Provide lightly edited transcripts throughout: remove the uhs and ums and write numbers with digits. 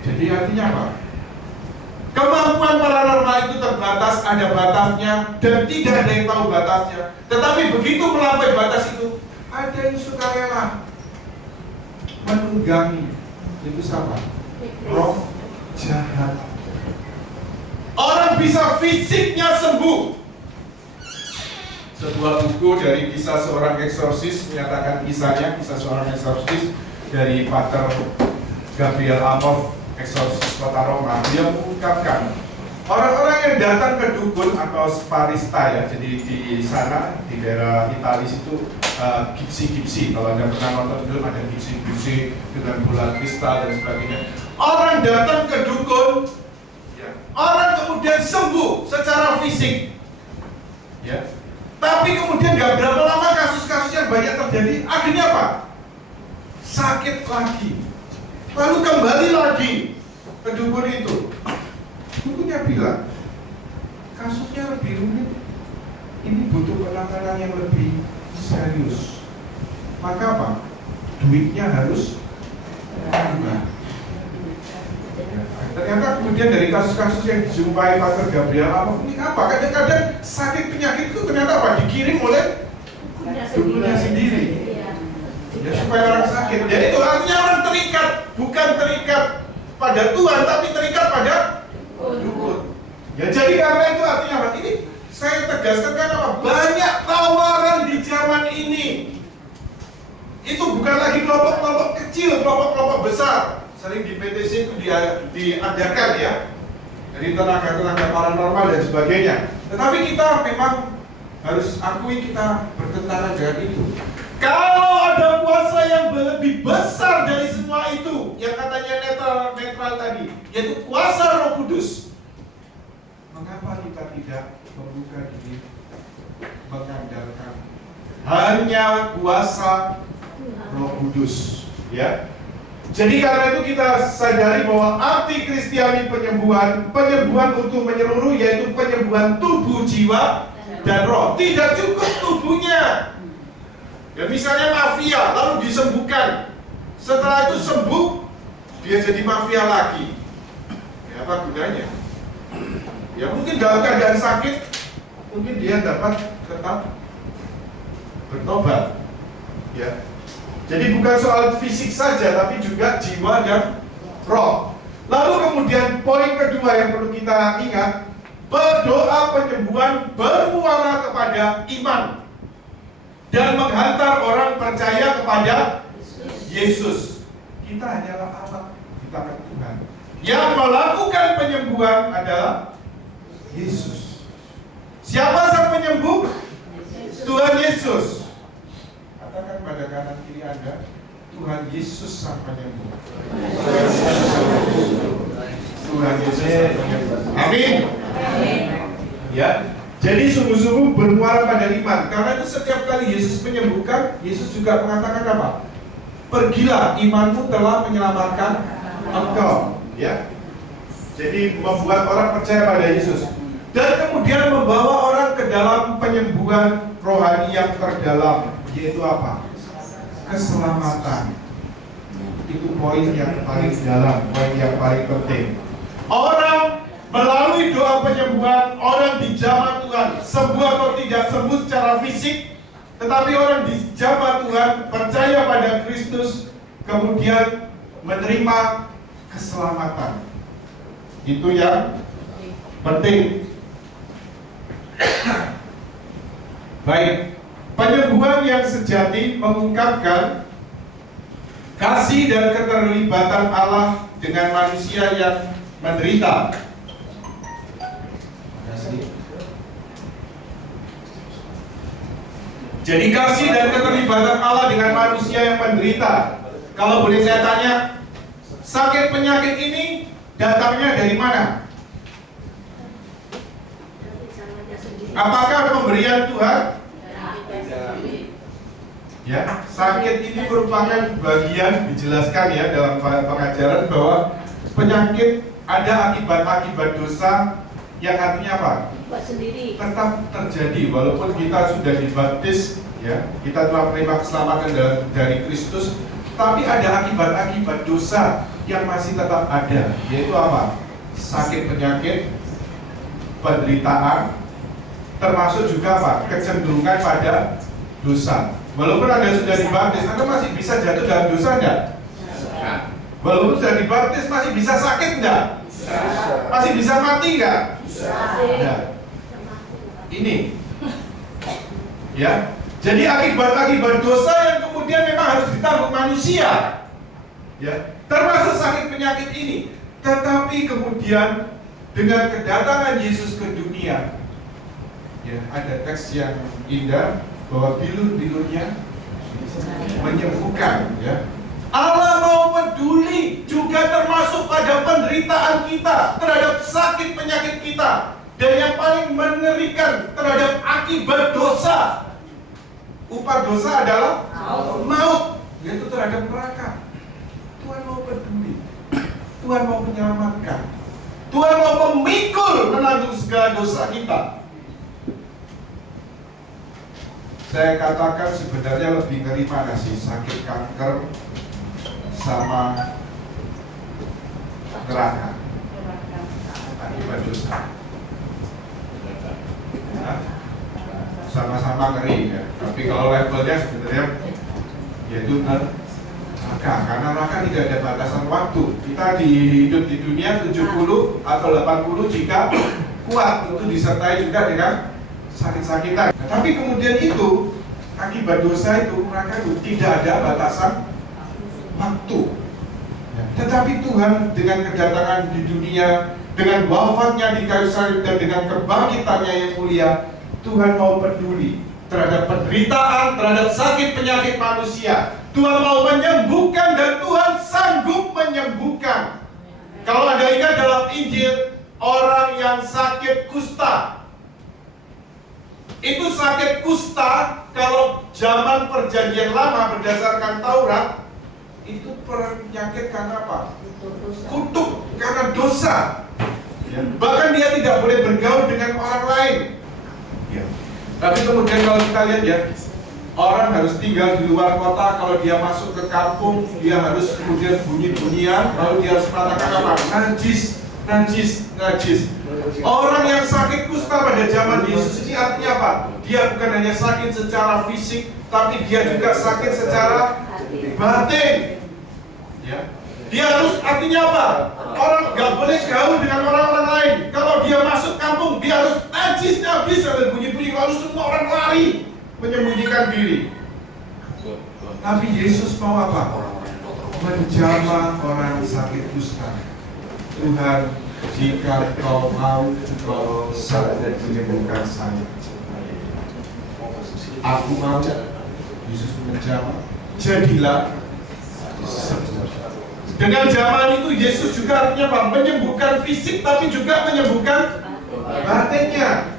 Jadi artinya apa? Kemampuan paranormal itu terbatas, ada batasnya, dan tidak ada yang tahu batasnya. Tetapi begitu melampaui batas itu, ada yang sukarela menunggangi. Itu siapa? Roh jahat. Orang bisa fisiknya sembuh. Sebuah buku dari kisah seorang eksorsis menyatakan kisah seorang eksorsis dari Pater Gabriel Amorth, eksorsis kota Roma. Dia mengungkapkan orang-orang yang datang ke dukun atau sparista ya, jadi di sana di daerah Italia itu gipsi. Kalau Anda pernah nonton film ada gipsi dengan bola kristal dan sebagainya. Orang datang ke dukun, ya, orang kemudian sembuh secara fisik, ya. Tapi kemudian gak berapa lama kasus-kasus yang banyak terjadi, akhirnya apa? Sakit lagi, lalu kembali lagi ke dukun itu. Dukunnya bilang, kasusnya lebih rumit, ini butuh penanganan yang lebih serius. Maka apa? Duitnya harus tambah. Ternyata kemudian dari kasus-kasus yang dijumpai Pater Gabriel Amorth ini apa? Kadang-kadang sakit penyakit itu ternyata apa? Dikirim oleh dukunnya sendiri. Ya supaya orang sakit. Jadi itu artinya orang terikat, bukan terikat pada Tuhan, tapi terikat pada dukun. Ya jadi karena itu artinya apa? Ini saya tegaskan karena apa? Banyak tawaran di zaman ini. Itu bukan lagi kelompok-kelompok kecil, kelompok-kelompok besar. Sering di PTC itu diadakan ya, dari tenaga-tenaga paranormal dan sebagainya. Tetapi kita memang harus akui kita bertentangan dengan itu. Kalau ada kuasa yang lebih besar dari semua itu, yang katanya netral tadi, yaitu kuasa Roh Kudus, mengapa kita tidak membuka diri mengandalkan hanya kuasa Roh Kudus, ya? Jadi karena itu kita sadari bahwa arti Kristiani penyembuhan untuk menyeluruh, yaitu penyembuhan tubuh, jiwa, dan roh. Tidak cukup tubuhnya. Ya misalnya mafia, lalu disembuhkan. Setelah itu sembuh, dia jadi mafia lagi. Ya apa gunanya? Ya mungkin dalam keadaan sakit, mungkin dia dapat tetap bertobat. Ya. Jadi bukan soal fisik saja, tapi juga jiwa dan roh. Lalu kemudian poin kedua yang perlu kita ingat, berdoa penyembuhan bermuara kepada iman dan menghantar orang percaya kepada Yesus. Kita hanyalah alat, kita kan Tuhan. Yang melakukan penyembuhan adalah Yesus. Siapa sang penyembuh? Tuhan Yesus. Katakan pada kanan kiri Anda, Tuhan Yesus sang penyembuh. Tuhan Yesus sang penyembuh. Amin. Ya, jadi sungguh-sungguh bermuara pada iman. Karena itu setiap kali Yesus menyembuhkan, Yesus juga mengatakan apa? Pergilah, imanmu telah menyelamatkan engkau. Ya, jadi membuat orang percaya pada Yesus. Dan kemudian membawa orang ke dalam penyembuhan rohani yang terdalam, yaitu apa? Keselamatan. Itu poin yang paling dalam, poin yang paling penting. Orang melalui doa penyembuhan, orang dijamah Tuhan, sembuh atau tidak sembuh secara fisik, tetapi orang dijamah Tuhan, percaya pada Kristus, kemudian menerima keselamatan. Itu yang penting. Baik, penyembuhan yang sejati mengungkapkan kasih dan keterlibatan Allah dengan manusia yang menderita. Jadi kasih dan keterlibatan Allah dengan manusia yang menderita. Kalau boleh saya tanya, sakit penyakit ini datangnya dari mana? Apakah pemberian Tuhan? Ya, sakit ini merupakan bagian dijelaskan ya dalam pengajaran bahwa penyakit ada akibat-akibat dosa yang artinya apa? Buat sendiri. Tetap terjadi walaupun kita sudah dibaptis, ya, kita telah menerima keselamatan dari Kristus, tapi ada akibat-akibat dosa yang masih tetap ada, yaitu apa? Sakit penyakit, penderitaan, termasuk juga apa? Kecenderungan pada dosa. Walaupun Anda sudah dibaptis, Anda masih bisa jatuh dalam dosa enggak? Walaupun sudah dibaptis, masih bisa sakit enggak? Masih bisa mati enggak? Nah, ini ya. Jadi akibat-akibat dosa yang kemudian memang harus ditanggung manusia, ya, termasuk sakit penyakit ini. Tetapi kemudian dengan kedatangan Yesus ke dunia, ya, ada teks yang indah bahwa bilur-bilurnya menyembuhkan, ya. Allah mau peduli juga termasuk pada penderitaan kita, terhadap sakit penyakit kita, dan yang paling mengerikan terhadap akibat dosa. Upah dosa adalah maut, yaitu terhadap neraka. Tuhan mau peduli, Tuhan mau menyelamatkan, Tuhan mau memikul menanggung segala dosa kita. Saya katakan sebenarnya lebih ngeri mana sih, sakit kanker sama neraka akibat dosa. Nah, sama-sama ngeri, ya. Tapi kalau levelnya sebenarnya yaitu neraka, karena neraka tidak ada batasan waktu. Kita hidup di dunia 70 atau 80 jika kuat, itu disertai juga dengan sakit-sakitan. Nah, tapi kemudian itu akibat dosa itu, neraka itu tidak ada batasan waktu. Tetapi Tuhan dengan kedatangan di dunia, dengan wafatnya di kayu salib dan dengan kebangkitannya yang mulia, Tuhan mau peduli terhadap penderitaan, terhadap sakit penyakit manusia. Tuhan mau menyembuhkan dan Tuhan sanggup menyembuhkan. Kalau Anda ingat dalam Injil, orang yang sakit kusta, itu sakit kusta kalau zaman perjanjian lama berdasarkan Taurat, itu penyakit karena apa? Kutuk, karena dosa. Bahkan dia tidak boleh bergaul dengan orang lain. Ya. Tapi kemudian kalau kita lihat, ya, orang harus tinggal di luar kota. Kalau dia masuk ke kampung, dia harus kemudian bunyi-bunyian, lalu dia harus mengatakan apa? Najis, najis, najis. Orang yang sakit kusta pada zaman Yesus ini artinya apa? Dia bukan hanya sakit secara fisik, tapi dia juga sakit secara batin. Ya. Dia harus, artinya apa? Orang gak boleh gaul dengan orang-orang lain. Kalau dia masuk kampung, dia harus najis, najis, sambil bunyi-bunyi, lalu semua orang lari menyembunyikan diri. Tapi Yesus mau apa? Menjamah orang sakit kusta. Tuhan, jika kau mau, kau sanggup menyembuhkan saya. Aku mau. Yesus menjamah. Jadilah sembuh. Dengan zaman itu Yesus juga artinya apa? Menyembuhkan fisik tapi juga menyembuhkan batinnya.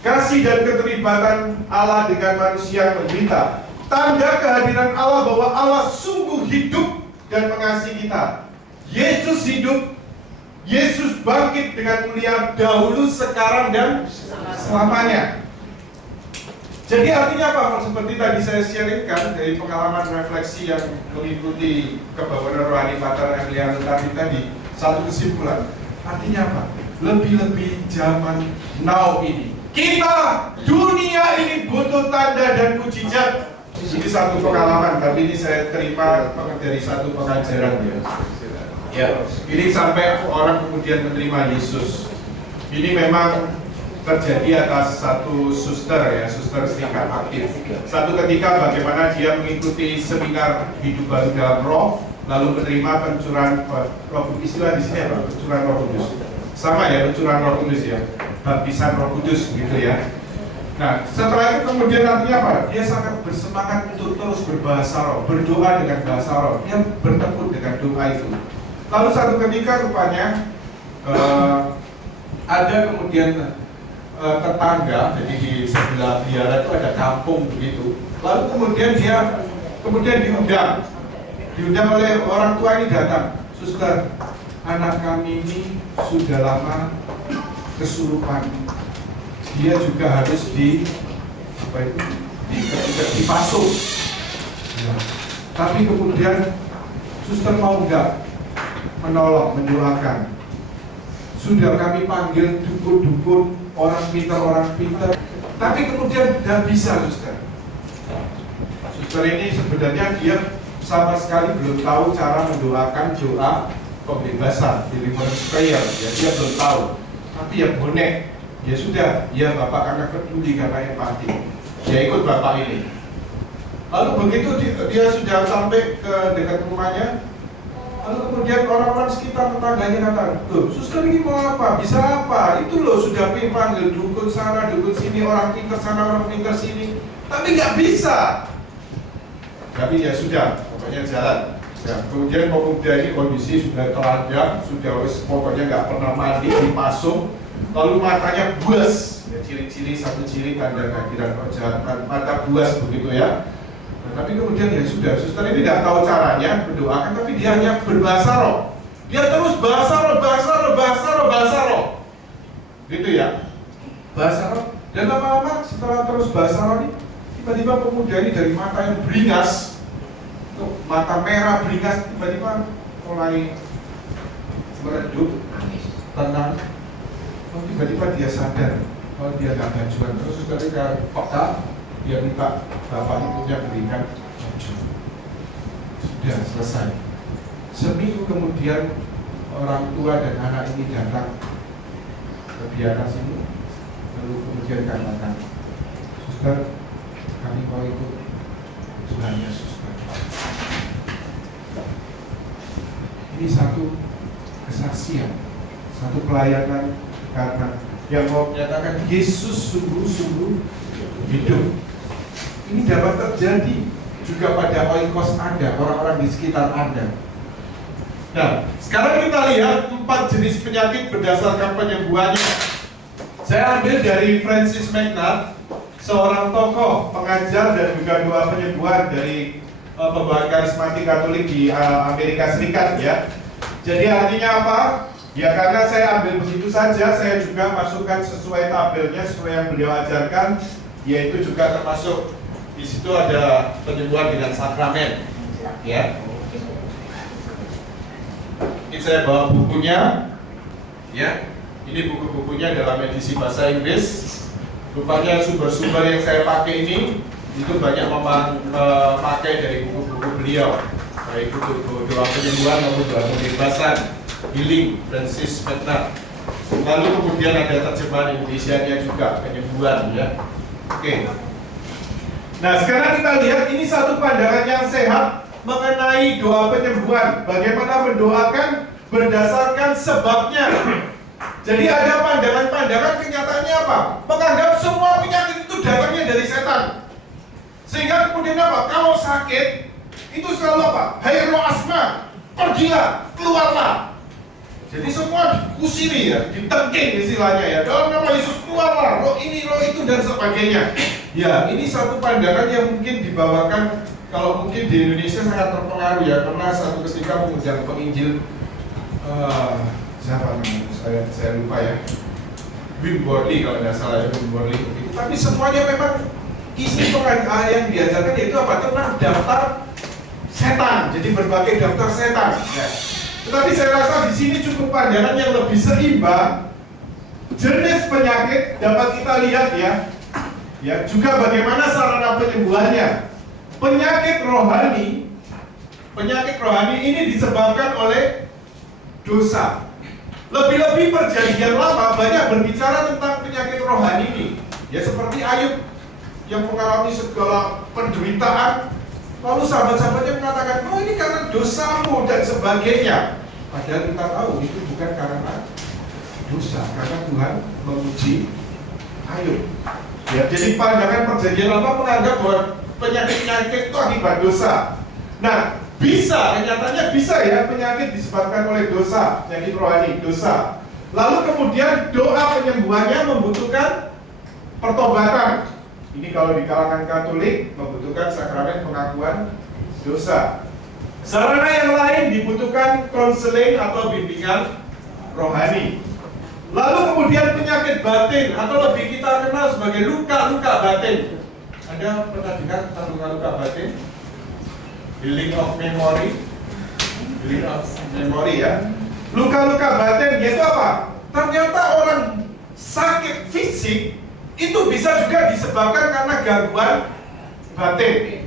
Kasih dan keterlibatan Allah dengan manusia yang menderita, tanda kehadiran Allah bahwa Allah sungguh hidup dan mengasihi kita. Yesus hidup, Yesus bangkit dengan mulia dahulu, sekarang, dan selamanya. Jadi artinya apa? Seperti tadi saya sharingkan dari pengalaman refleksi yang mengikuti kebawaan rohani Pater Emiliano tadi, satu kesimpulan. Artinya apa? Lebih-lebih zaman now ini, kita, dunia ini butuh tanda dan mujizat. Ini satu pengalaman, tapi ini saya terima dari satu pengajaran, ya. Ya, ini sampai orang kemudian menerima Yesus. Ini memang terjadi atas satu suster, ya, suster setingkat aktif. Satu ketika bagaimana dia mengikuti seminar hidup baru dalam roh, lalu menerima pencurahan roh kudus. Istilah di sini apa? Pencurahan roh kudus. Sama ya, pencurahan roh kudus, ya. Baptisan roh kudus gitu, ya. Nah, setelah itu kemudian artinya apa? Dia sangat bersemangat untuk terus berbahasa roh, berdoa dengan bahasa roh. Dia bertemu dengan doa itu. Lalu satu ketika rupanya ada kemudian tetangga, jadi di sebelah biara itu ada kampung begitu. Lalu kemudian dia diundang oleh orang tua ini datang. Suster, anak kami ini sudah lama kesurupan. Dia juga harus dipasung. Ya. Tapi kemudian Suster mau nggak menolong, mendoakan? Sudah kami panggil dukun-dukun, orang pintar, tapi kemudian tidak bisa, suster. Suster ini sebenarnya dia sama sekali belum tahu cara mendoakan doa pembebasan, deliverance prayer. Ya, dia belum tahu. Tapi ya bonek, ya sudah, ya Bapak karena peduli, karena empati, dia ikut Bapak ini. Lalu begitu dia sudah sampai ke dekat rumahnya, lalu kemudian orang-orang sekitar tetangganya kata, "Loh, suster ini mau apa? Bisa apa? Itu loh sudah panggil dukun sana, dukun sini, orang pintar sana, orang pintar sini, tapi nggak bisa." Tapi ya sudah, pokoknya jalan. Ya, kemudian pemuda ini kondisi sudah telanjang, sudah pokoknya nggak pernah mandi, dipasung, lalu matanya buas, ya, ciri-ciri satu ciri tanda kehadiran roh jahat, mata buas begitu ya. Nah, tapi kemudian ya sudah, suster ini tidak tahu caranya mendoakan, tapi dia hanya berbahasa roh. Dia terus bahasa roh, gitu ya, bahasa roh. Dan lama-lama setelah terus bahasa roh ini, tiba-tiba pemuda ini dari mata yang beringas, mata merah beringas, tiba-tiba mulai meredup, tenang. Lalu tiba-tiba dia sadar kalau dia nggak gajuan. Terus ketika peka, dia minta bapak ibunya berikan baju. Sudah selesai. Seminggu kemudian orang tua dan anak ini datang ke biara sini, lalu kemudian katakan, "Suster, kami mau ikut Tuhan Yesus." Ini satu kesaksian, satu pelayanan karena yang mau menyatakan Yesus sungguh-sungguh hidup. Ini dapat terjadi juga pada oikos Anda, orang-orang di sekitar Anda. Nah, sekarang kita lihat 4 jenis penyakit berdasarkan penyembuhannya. Saya ambil dari Francis McNutt, seorang tokoh, pengajar dan juga doa penyembuhan dari pembawa karismatik Katolik di Amerika Serikat ya. Jadi artinya apa? Ya karena saya ambil begitu saja, saya juga masukkan sesuai tabelnya, sesuai yang beliau ajarkan, yaitu juga termasuk di situ ada penyembuhan dengan sakramen. Ya. Ini saya bawa bukunya, ya. Ini buku-bukunya dalam edisi bahasa Inggris. Rupanya sumber-sumber yang saya pakai ini itu banyak memakai dari buku-buku beliau, baik itu doa penyembuhan maupun doa pembebasan, healing, Francis McNutt. Lalu kemudian ada terjemahan Indonesianya juga, penyembuhan ya. Oke. Nah sekarang kita lihat ini satu pandangan yang sehat mengenai doa penyembuhan. Bagaimana mendoakan berdasarkan sebabnya. Jadi ada pandangan-pandangan kenyataannya apa? Menganggap semua penyakit itu datangnya dari setan. Sehingga kemudian apa? Kalau sakit itu selalu apa? Hai roh asma, pergilah, keluarlah. Jadi semua dikusiri ya, ditengking istilahnya ya. Dalam nama Yesus keluarlah, roh ini, roh itu dan sebagainya. Ya, ini satu pandangan yang mungkin dibawakan kalau mungkin di Indonesia sangat terpengaruh ya, karena satu ketika mengundang penginjil siapa namanya? Saya lupa ya. Wim Borley kalau tidak salah ya, Wim Borley. Tapi semuanya memang isi pengajaran yang diajarkan yaitu apa? Tentang daftar setan. Jadi berbagai daftar setan. Ya. Tetapi saya rasa di sini cukup pandangan yang lebih seimbang. Jenis penyakit dapat kita lihat ya. Ya, juga bagaimana sarana penyembuhannya. Penyakit rohani ini disebabkan oleh dosa. Lebih-lebih perjanjian lama banyak berbicara tentang penyakit rohani ini. Ya seperti Ayub yang mengalami segala penderitaan, lalu sahabat-sahabatnya mengatakan, oh ini karena dosamu dan sebagainya. Padahal kita tahu itu bukan karena dosa, karena Tuhan memuji Ayub. Ya, jadi pandangan perjanjian lama menganggap bahwa penyakit-penyakit itu akibat dosa. Nah, bisa, kenyataannya bisa ya penyakit disebabkan oleh dosa, penyakit rohani, dosa. Lalu kemudian doa penyembuhannya membutuhkan pertobatan. Ini kalau di kalangan Katolik membutuhkan sakramen pengakuan dosa. Sarana yang lain dibutuhkan konseling atau bimbingan rohani. Lalu kemudian penyakit batin atau lebih kita kenal sebagai luka-luka batin. Anda pernah dengar tentang luka-luka batin? Healing of memory. memori ya. Luka-luka batin yaitu apa? Ternyata orang sakit fisik itu bisa juga disebabkan karena gangguan batin.